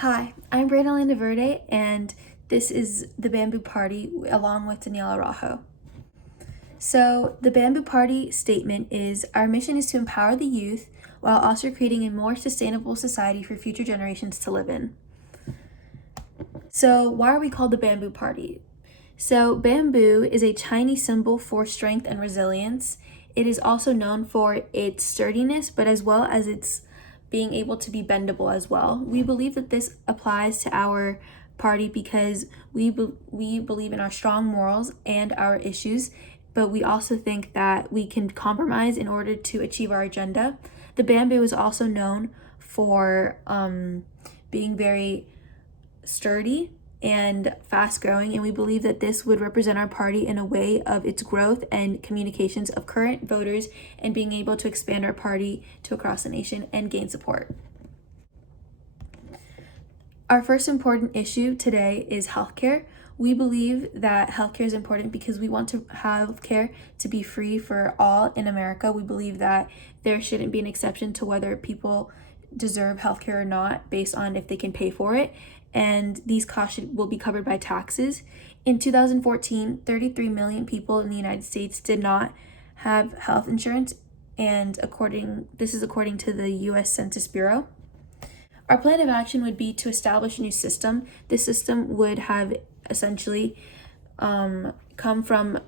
Hi, I'm Brianna Landaverde, and this is the Bamboo Party along with Daniela Araujo. So, the Bamboo Party statement is our mission is to empower the youth while also creating a more sustainable society for future generations to live in. So, why are we called the Bamboo Party? So, bamboo is a Chinese symbol for strength and resilience. It is also known for its sturdiness, but as well as its being able to be bendable as well. We believe that this applies to our party because we believe in our strong morals and our issues, but we also think that we can compromise in order to achieve our agenda. The bamboo is also known for being very sturdy and fast growing, and we believe that this would represent our party in a way of its growth and communications of current voters and being able to expand our party to across the nation and gain support. Our first important issue today is healthcare. We believe that healthcare is important because we want to have healthcare to be free for all in America. We believe that there shouldn't be an exception to whether people deserve healthcare or not based on if they can pay for it, and these costs will be covered by taxes. In 2014, 33 million people in the United States did not have health insurance, and this is according to the US Census Bureau. Our plan of action would be to establish a new system. This system would have essentially come from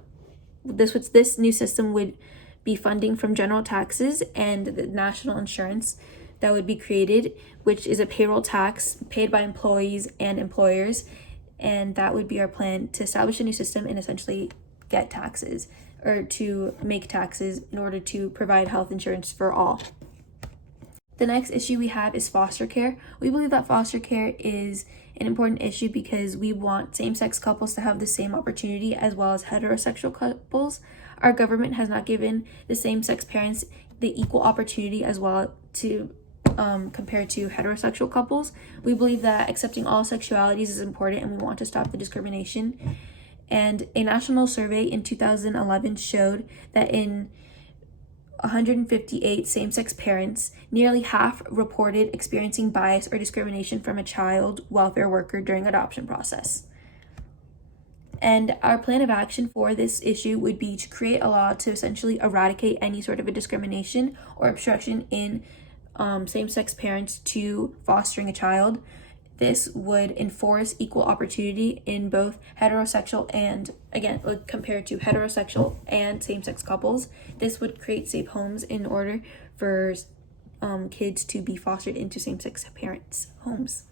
this new system would be funding from general taxes and the national insurance that would be created, which is a payroll tax paid by employees and employers. And that would be our plan to establish a new system and essentially get taxes or to make taxes in order to provide health insurance for all. The next issue we have is foster care. We believe that foster care is an important issue because we want same-sex couples to have the same opportunity as well as heterosexual couples. Our government has not given the same-sex parents the equal opportunity as well to compared to heterosexual couples. We believe that accepting all sexualities is important and we want to stop the discrimination. And a national survey in 2011 showed that in 158 same-sex parents, nearly half reported experiencing bias or discrimination from a child welfare worker during adoption process. And our plan of action for this issue would be to create a law to essentially eradicate any sort of a discrimination or obstruction in same-sex parents to fostering a child. This would enforce equal opportunity in both heterosexual and, again, compared to heterosexual and same-sex couples. This would create safe homes in order for kids to be fostered into same-sex parents' homes.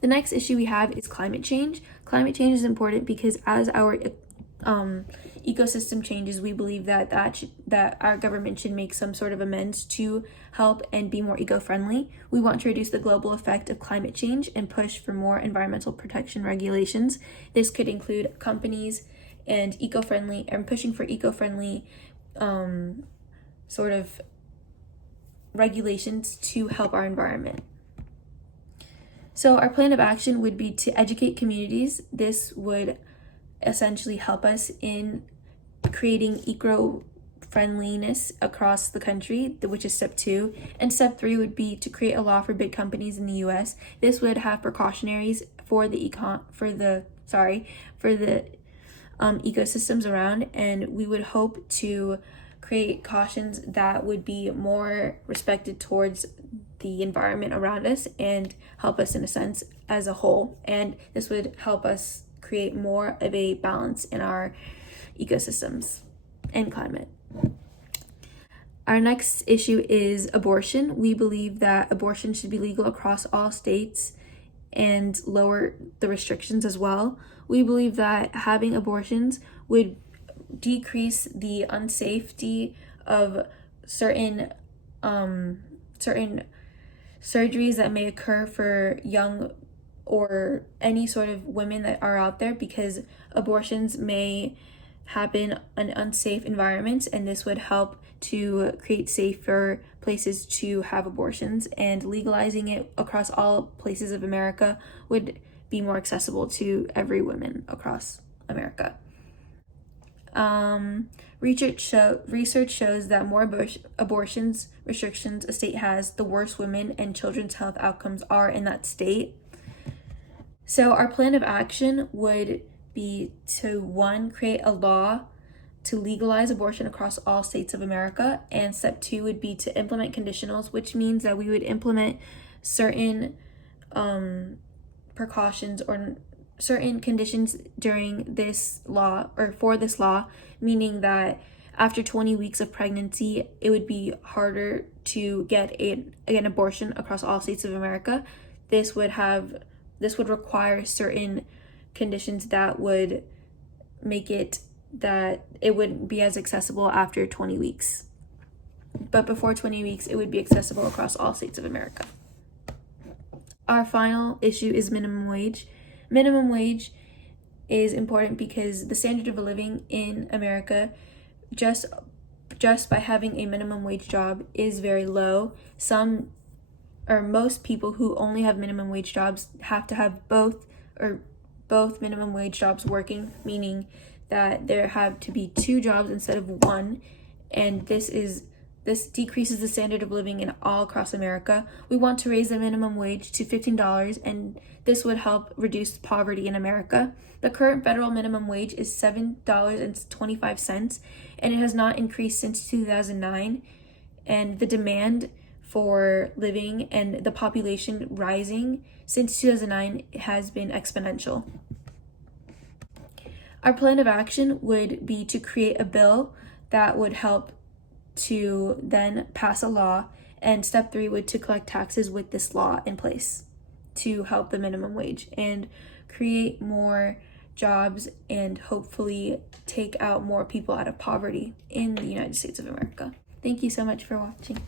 The next issue we have is climate change. Climate change is important because as our ecosystem changes, we believe that our government should make some sort of amends to help and be more eco-friendly. We want to reduce the global effect of climate change and push for more environmental protection regulations. This could include companies and pushing for eco-friendly sort of regulations to help our environment. So our plan of action would be to educate communities. This would essentially help us in creating eco-friendliness across the country, which is step 2. And step 3 would be to create a law for big companies in the US. This would have precautionaries for the ecosystems around, and we would hope to create cautions that would be more respected towards the environment around us and help us in a sense as a whole. And this would help us create more of a balance in our ecosystems and climate. Our next issue is abortion. We believe that abortion should be legal across all states and lower the restrictions as well. We believe that having abortions would decrease the unsafety of certain surgeries that may occur for young or any sort of women that are out there, because abortions may happen in unsafe environments, and this would help to create safer places to have abortions, and legalizing it across all places of America would be more accessible to every woman across America. Research shows that more abortions restrictions a state has, the worse women and children's health outcomes are in that state. So our plan of action would be to, 1, create a law to legalize abortion across all states of America, and step 2 would be to implement conditionals, which means that we would implement certain precautions or certain conditions during this law or for this law, meaning that after 20 weeks of pregnancy, it would be harder to get an abortion across all states of America. This would require certain conditions that would make it that it wouldn't be as accessible after 20 weeks. But before 20 weeks, it would be accessible across all states of America. Our final issue is minimum wage. Minimum wage is important because the standard of living in America, just by having a minimum wage job, is very low. Most people who only have minimum wage jobs have to have both minimum wage jobs working, meaning that there have to be 2 jobs instead of 1, and this decreases the standard of living in all across America. We want to raise the minimum wage to $15, and this would help reduce poverty in America. The current federal minimum wage is $7.25, and it has not increased since 2009, and the demand for living and the population rising since 2009 has been exponential. Our plan of action would be to create a bill that would help to then pass a law, and step 3 would to collect taxes with this law in place to help the minimum wage and create more jobs and hopefully take out more people out of poverty in the United States of America. Thank you so much for watching.